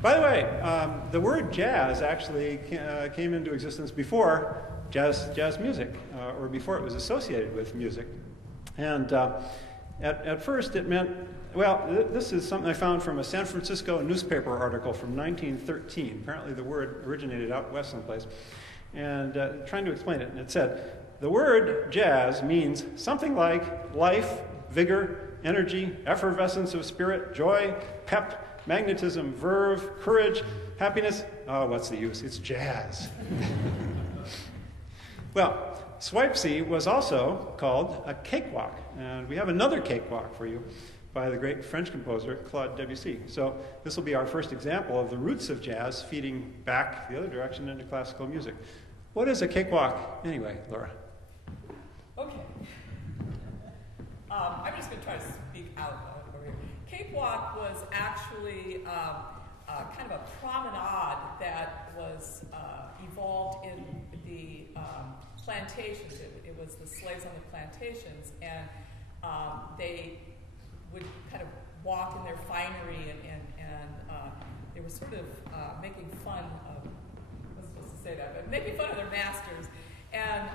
By the way, the word jazz actually came into existence before jazz music, or before it was associated with music. And at first it meant, well, this is something I found from a San Francisco newspaper article from 1913. Apparently the word originated out west someplace. And trying to explain it, and it said, the word jazz means something like life, vigor, energy, effervescence of spirit, joy, pep, magnetism, verve, courage, happiness. Oh, what's the use? It's jazz. Well, Swipesy was also called a cakewalk, and we have another cakewalk for you by the great French composer Claude Debussy. So this will be our first example of the roots of jazz feeding back the other direction into classical music. What is a cakewalk anyway, Laura? Okay. I'm just going to try to speak out over here. Cakewalk was actually kind of a promenade that was evolved in the plantations. It was the slaves on the plantations, and they would kind of walk in their finery, and they were sort of making fun of, I wasn't supposed to say that, but making fun of their masters. And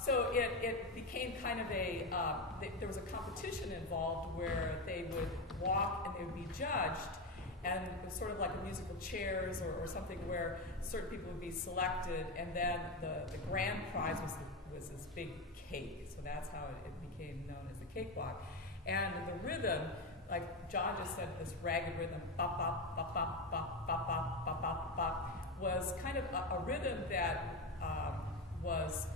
so it became kind of there was a competition involved where they would walk and they would be judged, and it was sort of like a musical chairs or something where certain people would be selected, and then the grand prize was this big cake. So that's how it became known as the cakewalk. And the rhythm, like John just said, this ragged rhythm, bop, bop, bop, bop, bop, bop, bop, bop, bop, bop, was kind of a rhythm that was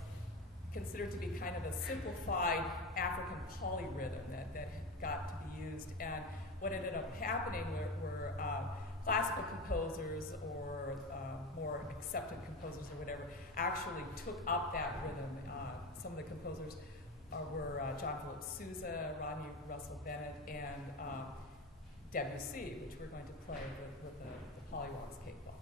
considered to be kind of a simplified African polyrhythm that got to be used. And what ended up happening were classical composers or more accepted composers or whatever actually took up that rhythm. Some of the composers were John Philip Sousa, Rodney Russell Bennett, and Debussy, which we're going to play with the Polywog's Cakewalk.